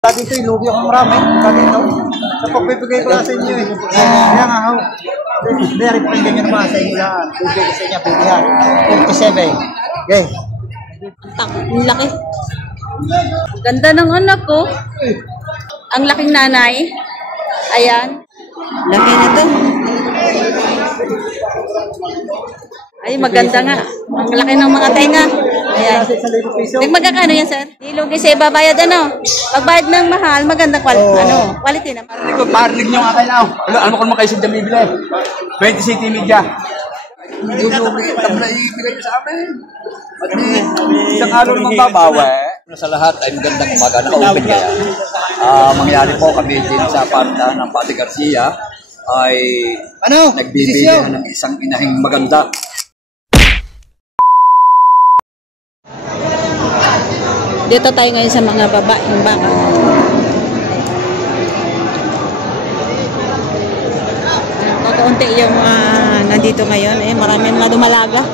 Dito yung lugi akong marami. Dito. So, pagbibigay ko lang sa inyo eh. Kaya nga ho. Very friendly nyo naman sa inyo lang. Bibigay ko sa inyo, bibihan. 47. Okay. Ang laki. Ganda ng anak ko. Ang laking nanay. Ayan. Laki na to. Ay, maganda nga. Ang laki ng mga tenga. Ayan. Magkakano yan, sir? Ilog isa ibabayad, ano? Pagbayad ng mahal, magandang quality na. Parinig nyo nga kayo na. Alam mo kung naman kayo siyang bibili. 20 City Media. Tabla ibigay nyo sa amin. Isang araw naman babawa. Sa lahat ay magandang umaga. Naka-open kaya. Mangyari po kami din sa parta ng Pati Garcia ay nagbibili ng isang inahing maganda. Dito tayo ngayon sa mga babaeng baka. Kakaunti yung nandito ngayon. Maraming madumalaga.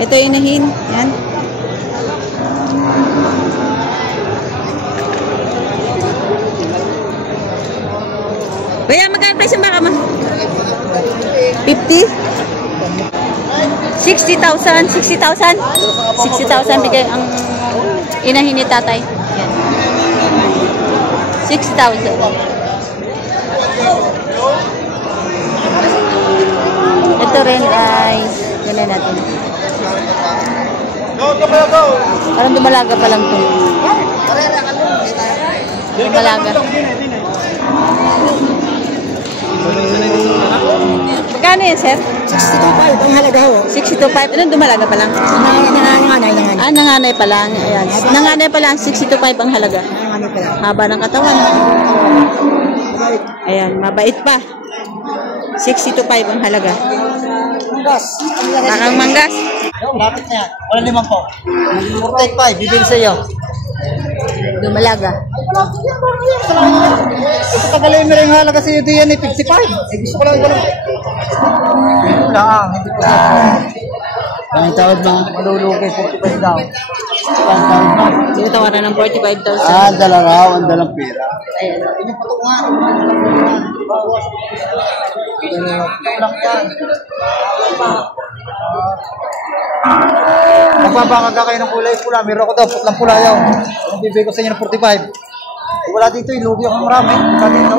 Ito yung inahin. Yan. Kaya magkano price yung baka mo? 50? 60,000, 60,000 bigay ang inahin ni tatay. Yan. 6,000. Ito rin ay gano'n natin. Parang dumalaga pa lang ito. Dumalaga. Magkano yan, sir? 62.5 ang halaga ho. 62.5. Anong dumalaga pa lang? Nanganay. Nanganay pa lang. Ayan. Nanganay pa lang, 62.5 ang halaga. Haba ng katawan. Ayan, mabait pa. 62.5 ang halaga. Manggas. Bakang manggas. Lapit na yan. Wala naman po. 45, bibili sa iyo. Dumalaga. Ito tagalay mo rin halaga sa iyo diyan eh, 55. Gusto ko lang gano'n. Ito lang, hindi ko sa ang tawad mga malulugi, 45 daw. Tinatawaran ng 45,000. Dala raw, ang dalang pera. Ayan. Yung patungan. Lang yan. Magbabangag ka kayo ng kulay pula. Meron ako daw, putlang pula yun. Bibigay ko sa inyo ng 45. Wala dito, lugi akong marami. Dito.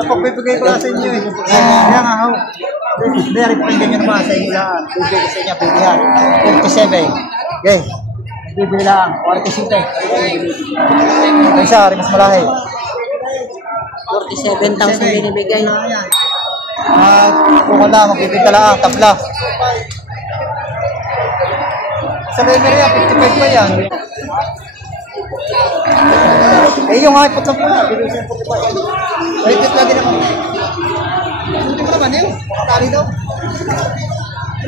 So, pagbibigay ko lang sa inyo eh. Kaya nga ho. Very friendly nyo naman sa inyo lang. Bibigay ko sa inyo, bibihan. 47. Okay. Bibili lang. 47. Kaysa, rin mas malahi. 47,000 binibigay. Kung wala, magbibigay lang. Tabla. Sa memory, 55 pa yan. Yung hipot lang po na. Bibigay sa 45. Hipot lagi naman. Hindi mo naman yun. Tali daw.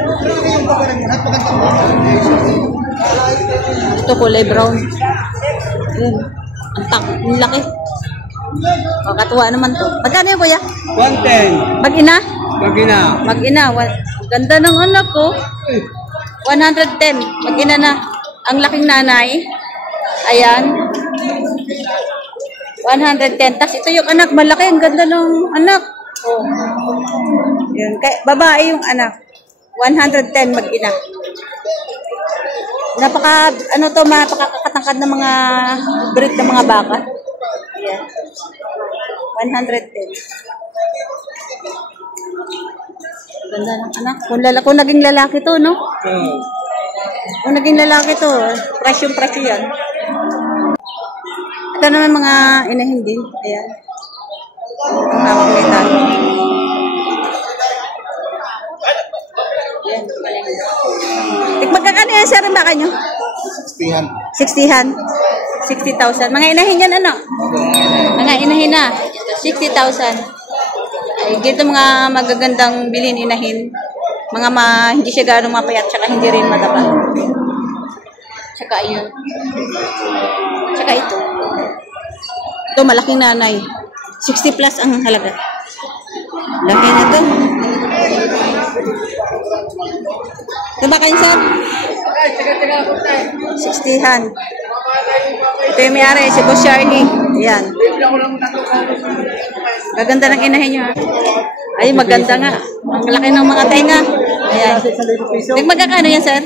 Yung pagkaran mo na. Pagkantang mo. Ito kulay brown. Yun. Ang laki. Katuwa naman to. Magkano yun, kuya? 110. Mag-ina? Mag-ina. Mag-ina. Ganda ng anak ko. 110. Mag-ina na. Ang laking nanay. Ayan. 110. Tapos ito yung anak. Malaki. Ang ganda ng anak. Oh. Yun. Babae yung anak. 110 mag-ina. Napakakatangkad ng mga breed ng mga baka. Ayan. 110. Ganda ng anak. Kung naging lalaki to, no? Kung naging lalaki to, presyo yan. Ito naman mga inahin din. Ayan. Ang hawak nila. Ayan. Magkakano yan, sir, ang baka nyo? 60,000. 60,000. Mga inahin yan, ano? Mga inahin na. 60,000. Ay, dito mga magagandang bilhin inahin. Mga hindi siya gano'ng mapayat, tsaka hindi rin mataba. Tsaka yun. Tsaka ito. Ito, malaking nanay. 60 plus ang halaga. Laki na to. Ito ba kayo, sir? 60-han. Ito yung may-ari, si Boss Charlie. Ayan. Gaganda ng inahin nyo. Ay, maganda nga. Ang laki ng mga tenga. Ayan. Magkakano yan, sir?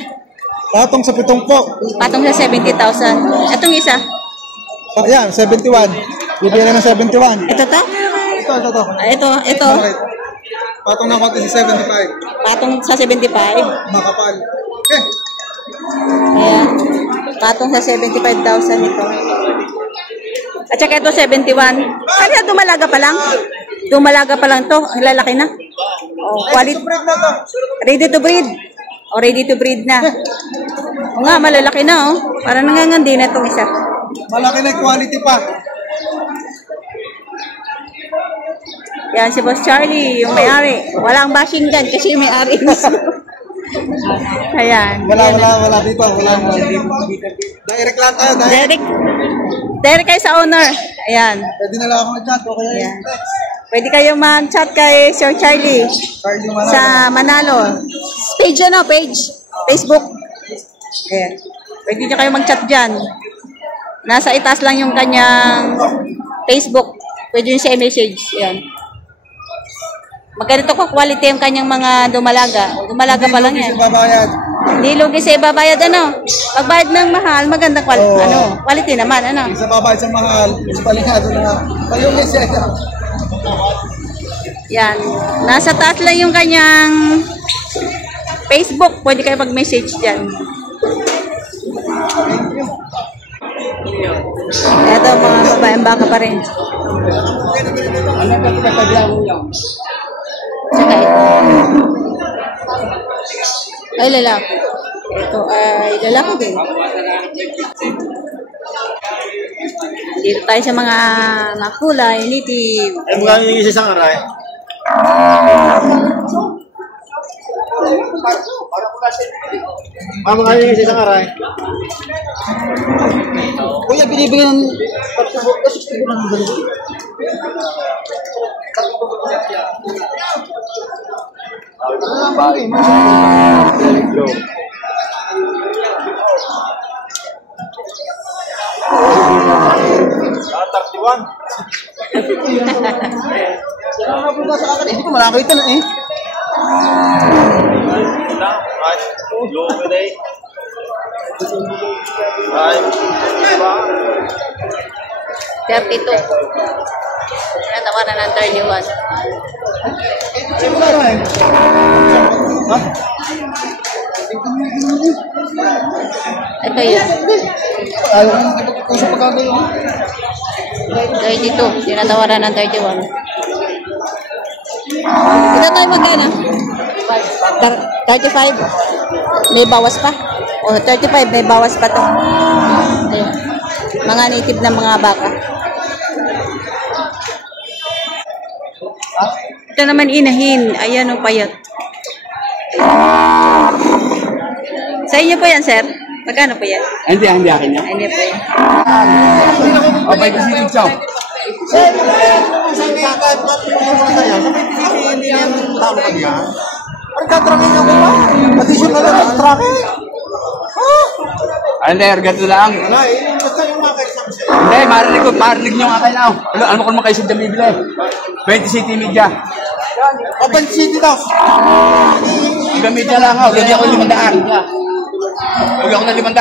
Patong sa 7 po. Patong sa 70,000. Itong isa. Ayan, 71. Bibigyan ng 71. Ito to? Ito. Ito. Patong ng konti sa 75. Patong sa 75. Makapal. Okay. Ayan. Patong sa 75,000 ito. At saka ito 71. Kaya dumalaga pa lang. Dumalaga pa lang to. Ang lalaki na. Oh, quality. Ready to breed. O, ready to breed na. O nga, malalaki na, oh. Parang nangangandi na itong isa. Malaki na quality pa. Yan, si Boss Charlie, yung may-ari. Walang bashing dyan kasi yung may-ari mismo. Ayan. Wala dito. Wala dito. Direct lang tayo. Direct kayo sa owner. Ayan. Pwede na lang ako mag-chat. Okay. Ayan. Pwede kayo mag-chat kay Sir Charlie. Sa Manalo. Page page. Facebook. Ayan. Pwede nyo kayo mag-chat dyan. Nasa itaas lang yung kanyang Facebook. Pwede nyo siya i-message. Ayan. Magkanito ko quality yung kanyang mga dumalaga. Dumalaga pa lang yan. Hindi lugi sa ibabayad. Pagbayad ng mahal, maganda quality naman. Isa babayad sa mahal. Isa palingado na. Payungin siya. Yan. Nasa taas lang yung kanyang Facebook. Pwede kayo mag-message dyan. Ito mga babaeng baka pa rin. Saka ito. Ay, lalaki. Ito ay lalaki din. Dito tayo sa mga kulay, native. Ay, mukha nyo yung isang aray. Mukha nyo yung isang aray. Kuya, binibigyan ng 60 ko ng dali. Hindi ko malaki ito na eh. $32. Natawaran ng 31. Ito yun. Ayaw ko sa pagkagayon. 32. Tinatawaran ng 31. Ito tayo magkano? 35. May bawas pa. O, 35. May bawas pa to. Ayun. Mga native na mga baka. Ito naman inahin. Ayan o payat. Sa inyo po yan, sir? Magkano po yan? Hindi akin yan. Hindi po yan. O, by the city, chow. Hindi, ganito lang. Hindi, marinig nyo nga kayo na. Alam mo kung naman kayo sa bibili. 20 City Media. Open City daw. Hanggang media lang ako. Lagi ako 500. Lagi ako na 500.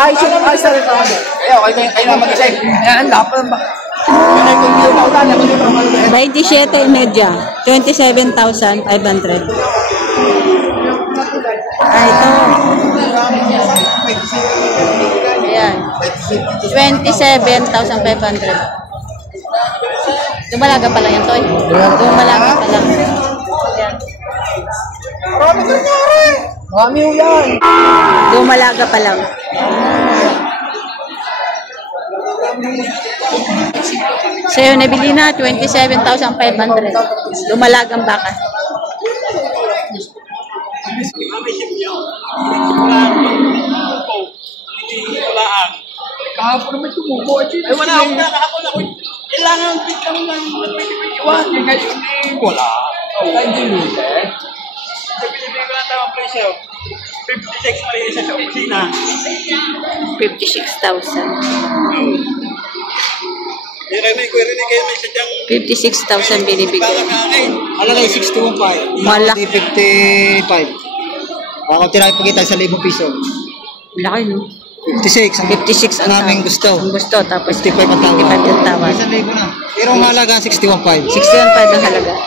Ay, sorry. Kayo na mag-isip. Ayan, dapat ba? 27 media. 27,500. Ito. Ayan. 27,500. Dumalaga pa lang yan, Toy. Dumalaga pa lang. Ayan. Marami ho yan. Dumalaga pa lang. Sa'yo nabili na 27,500. Dumalagang baka. Kahapon naman tumubo. Ay, wala ako na. Kahapon ako. Kailangan bit kami ng 2021. Yung ngayon, wala. Hindi mo, eh. Pinipili ko lang tamang presyo. 56,000. 56,000 binibigay. Alagay 6,215. Malaki. 55. Ako tira ipagkita sa 1,000 piso. Laki, no? 56. 56 ang aming gusto. Ang gusto, tapos 55 ang tawad. 55 ang tawad. 1,000 na. Pero ang halaga 61.5. 61.5 ang halaga.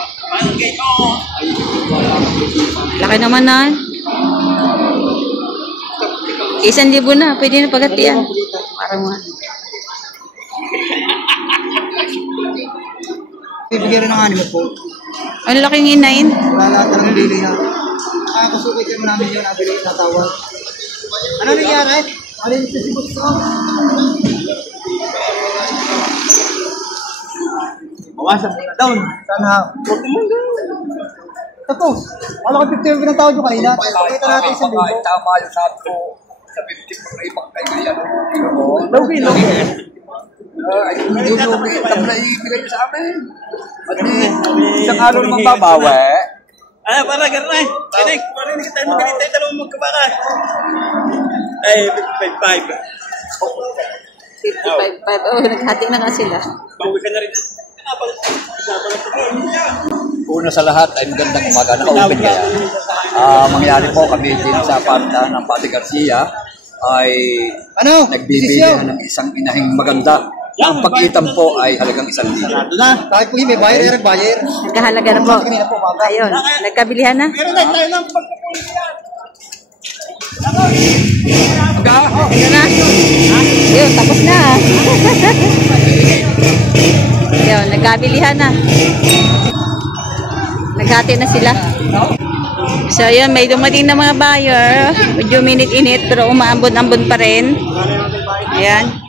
Laki naman na. 1,000 na. Pwede na pagatian. Parang mga. Bibigyan rin ng animo po. Ang laking inain. Wala lahat ng bili na. Kusukit mo namin yun. Nabili na tawad. Ano nangyari? Malinis na si Gusto. Bawasan mo na down. Sana. Tapos, wala ko 50 ng tawad yung kanina. Pakita natin sa libo. Tama yung sabi ko. Sa 50 mo na ibang kayo yan. Logi. Ay, tabla ibigay nyo sa amin. At isang araw naman babawi. Ah, para garnay. Tinik, marinig kita magalit tayo dalawang magkabaka. Ay, 55. 55.5. Oh, naghati na nga sila. Bawi ka na rin. Una sa lahat ay magandang umaga. Naka-open kaya. Mangyari po kami din sa panta ng Pati Garcia ay nagbibigyan ng isang inahing maganda. Ang pag-itam po ay halagang 1,000. Na, bakit po may buyer? Nagkahalaga na po. Ayun, nagkabilihan na. Meron na tayo ng pagkakulit yan. Ayun na. Ayun, tapos na. Ayun, nagkabilihan na. Naghati na sila. So, ayun, may dumating na mga buyer. Medyo minute-init, pero umaambon-ambon pa rin. Ayan.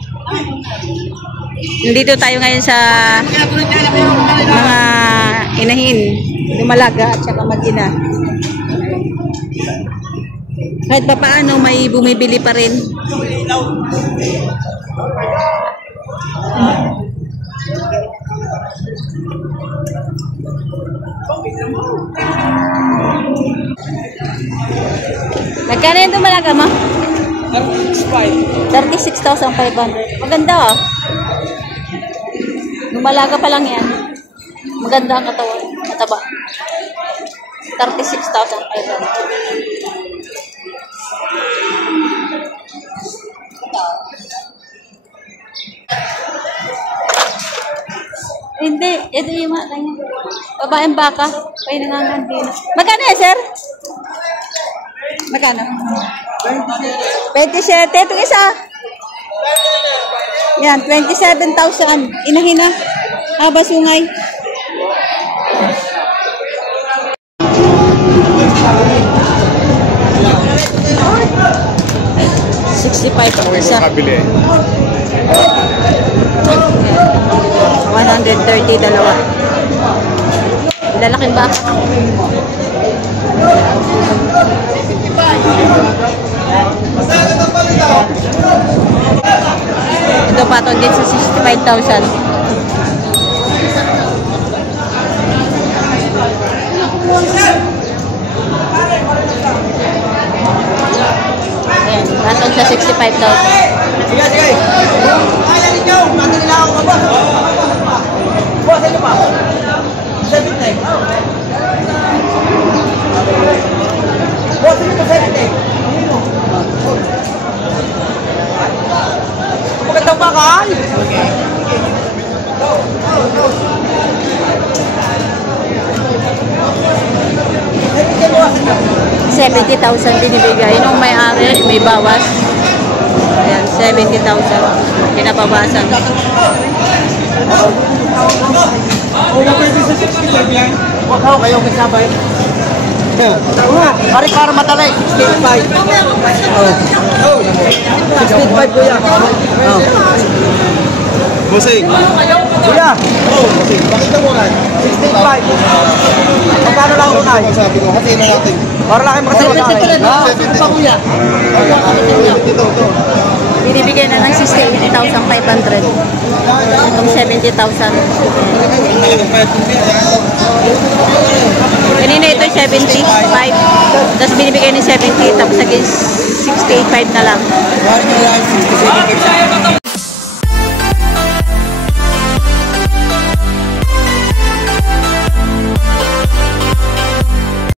Nandito tayo ngayon sa mga inahin, lumalaga at saka mag-ina. Kahit pa paano may bumibili pa rin. Magkano yung lumalaga mo? 36,500. Maganda oh. Lumalaga pa lang yan. Maganda ang katawan. Mataba. 36,500. Hindi. Ito yung mga kanya. Babaeng baka. Kaya nanganganti na. Magkano yan, sir? Magkano? 27. Itong isa. Yan, 27,000. Inahin na. Basungay. $65 ang isa. 130 dalawa. Lalaking ba? Ito patong din sa 65,000. Ayan, patong sa 65,000. Magandang bakal! 70,000 binibigay. Nung may-ari, may bawas. Ayan, 70,000. Pinabawasan. Huwag ako kayo kasabay. Pari para matalay. 65. Oh. 65 kuya. Oh. Busing. Kuya. Oh, busing. Bakit mo nga? 65. Magkano lang ako na? Sabi ko, kasi na natin. Para lang kayo makasama sa akin. Pa kuya. Ito. Binibigay na ng 68,500. Itong 70,000. Kanina ito 75. Tapos binibigay ni 70. Tapos naging 68.5 na lang.